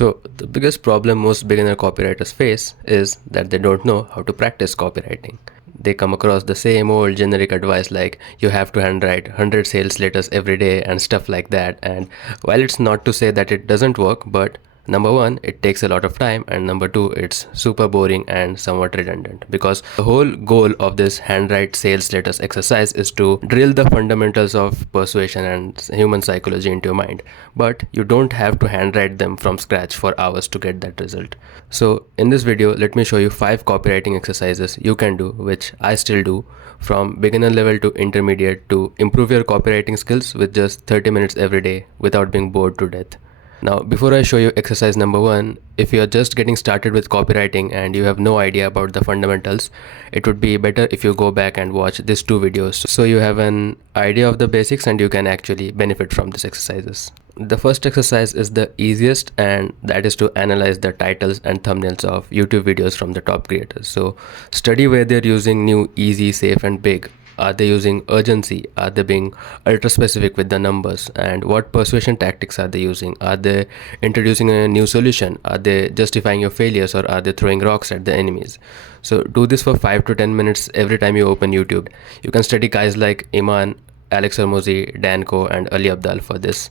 So, the biggest problem most beginner copywriters face is that they don't know how to practice copywriting. They come across the same old generic advice like you have to handwrite 100 sales letters every day and stuff like that. And while it's not to say that it doesn't work, but number one, it takes a lot of time, and number two, it's super boring and somewhat redundant because the whole goal of this handwrite sales letters exercise is to drill the fundamentals of persuasion and human psychology into your mind. But you don't have to handwrite them from scratch for hours to get that result. So, in this video, let me show you 5 copywriting exercises you can do, which I still do, from beginner level to intermediate, to improve your copywriting skills with just 30 minutes every day without being bored to death. Now, before I show you exercise number 1, if you are just getting started with copywriting and you have no idea about the fundamentals, it would be better if you go back and watch these 2 videos so you have an idea of the basics and you can actually benefit from these exercises. The first exercise is the easiest, and that is to analyze the titles and thumbnails of YouTube videos from the top creators. So study where they're using new, easy, safe and big. Are they using urgency? Are they being ultra specific with the numbers? And what persuasion tactics are they using? Are they introducing a new solution? Are they justifying your failures, or are they throwing rocks at the enemies? So do this for 5 to 10 minutes every time you open YouTube. You can study guys like Iman, Alex Hormozi, Dan Ko and Ali Abdal for this.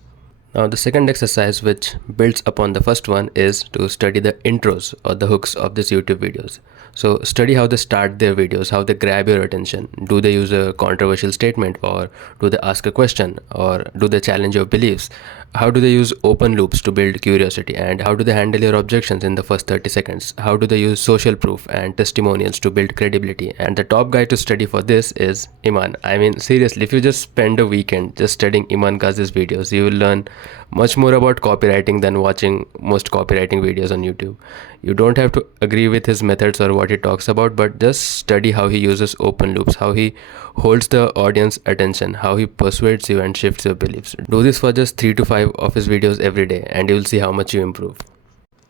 Now the second exercise, which builds upon the first one, is to study the intros or the hooks of these YouTube videos. So study how they start their videos, how they grab your attention. Do they use a controversial statement, or do they ask a question, or do they challenge your beliefs? How do they use open loops to build curiosity, and how do they handle your objections in the first 30 seconds? How do they use social proof and testimonials to build credibility? And the top guy to study for this is Iman. I mean, seriously, if you just spend a weekend just studying Iman Ghazi's videos, you will learn much more about copywriting than watching most copywriting videos on YouTube. You don't have to agree with his methods or what he talks about, but just study how he uses open loops, how he holds the audience attention, how he persuades you and shifts your beliefs. Do this for just 3 to 5 of his videos every day and you will see how much you improve.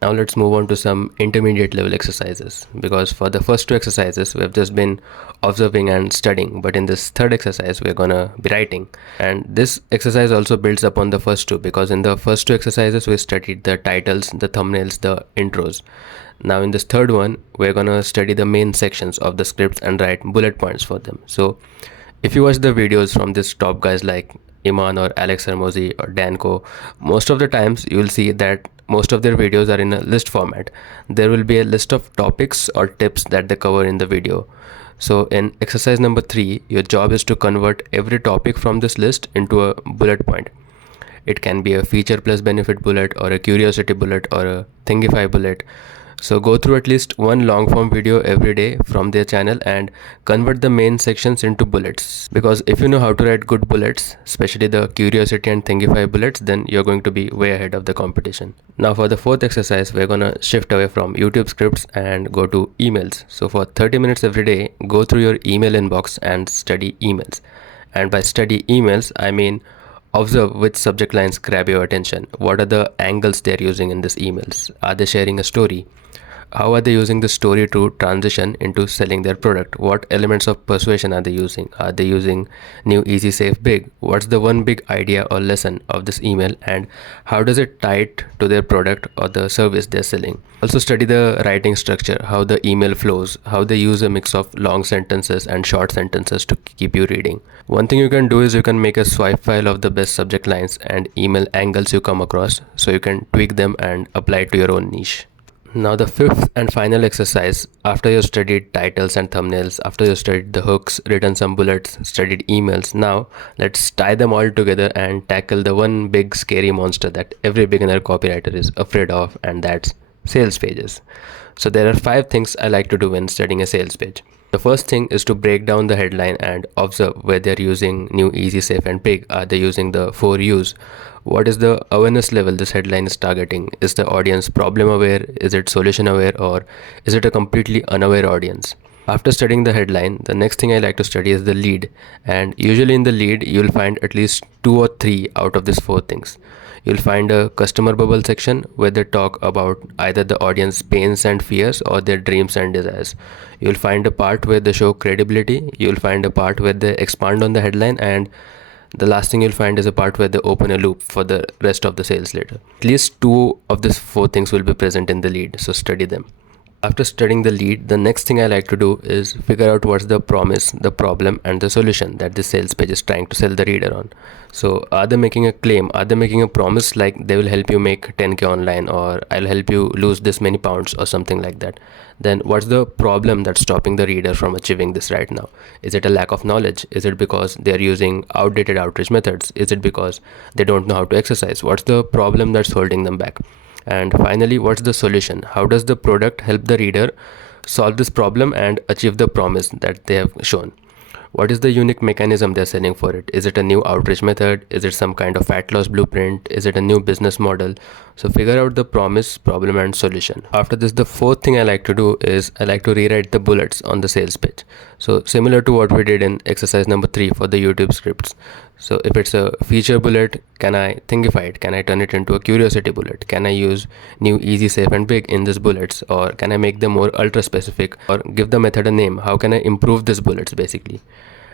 Now let's move on to some intermediate level exercises, because for the first 2 exercises we have just been observing and studying, but in this third exercise we're gonna be writing. And this exercise also builds upon the first 2, because in the first 2 exercises we studied the titles, the thumbnails, the intros. Now in this third one we're gonna study the main sections of the scripts and write bullet points for them. So if you watch the videos from these top guys like Iman or Alex Hormozi or Dan Ko, most of the times you will see that most of their videos are in a list format. There will be a list of topics or tips that they cover in the video. So in exercise number 3, your job is to convert every topic from this list into a bullet point. It can be a feature plus benefit bullet, or a curiosity bullet, or a thingify bullet. So go through at least one long form video every day from their channel and convert the main sections into bullets. Because if you know how to write good bullets, especially the curiosity and thingify bullets, then you're going to be way ahead of the competition. Now for the fourth exercise, we're gonna shift away from YouTube scripts and go to emails. So for 30 minutes every day, go through your email inbox and study emails. And by study emails, I mean observe which subject lines grab your attention. What are the angles they're using in these emails? Are they sharing a story? How are they using the story to transition into selling their product? What elements of persuasion are they using? Are they using new, easy, safe, big? What's the one big idea or lesson of this email, and how does it tie it to their product or the service they're selling? Also study the writing structure, how the email flows, how they use a mix of long sentences and short sentences to keep you reading. One thing you can do is you can make a swipe file of the best subject lines and email angles you come across, so you can tweak them and apply it to your own niche. Now the fifth and final exercise, after you studied titles and thumbnails, after you studied the hooks, written some bullets, studied emails, now let's tie them all together and tackle the one big scary monster that every beginner copywriter is afraid of, and that's sales pages. So there are 5 things I like to do when studying a sales page. The first thing is to break down the headline and observe where they're using new, easy, safe and big. Are they using the 4 U's? What is the awareness level this headline is targeting? Is the audience problem aware? Is it solution aware? Or is it a completely unaware audience? After studying the headline, the next thing I like to study is the lead. And usually in the lead, you'll find at least 2 or 3 out of these 4 things. You'll find a customer bubble section where they talk about either the audience pains and fears or their dreams and desires. You'll find a part where they show credibility. You'll find a part where they expand on the headline, and The last thing you'll find is a part where they open a loop for the rest of the sales letter. At least 2 of these 4 things will be present in the lead, so study them. After studying the lead, the next thing I like to do is figure out what's the promise, the problem, and the solution that this sales page is trying to sell the reader on. So are they making a claim? Are they making a promise like they will help you make 10k online, or I'll help you lose this many pounds, or something like that? Then what's the problem that's stopping the reader from achieving this right now? Is it a lack of knowledge? Is it because they're using outdated outreach methods? Is it because they don't know how to exercise? What's the problem that's holding them back? And finally, what's the solution? How does the product help the reader solve this problem and achieve the promise that they have shown? What is the unique mechanism they're selling for it? Is it a new outreach method? Is it some kind of fat loss blueprint? Is it a new business model? So figure out the promise, problem, and solution. After this, the fourth thing I like to do is I like to rewrite the bullets on the sales page. So similar to what we did in exercise number 3 for the YouTube scripts. So if it's a feature bullet, can I thingify it? Can I turn it into a curiosity bullet? Can I use new, easy, safe, and big in these bullets? Or can I make them more ultra specific or give the method a name? How can I improve these bullets basically?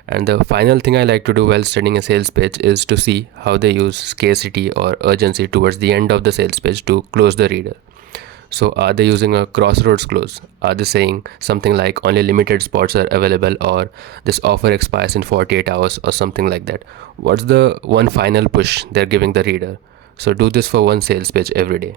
And the final thing I like to do while studying a sales page is to see how they use scarcity or urgency towards the end of the sales page to close the reader. So are they using a crossroads clause? Are they saying something like only limited spots are available, or this offer expires in 48 hours, or something like that? What's the one final push they're giving the reader? So do this for one sales page every day.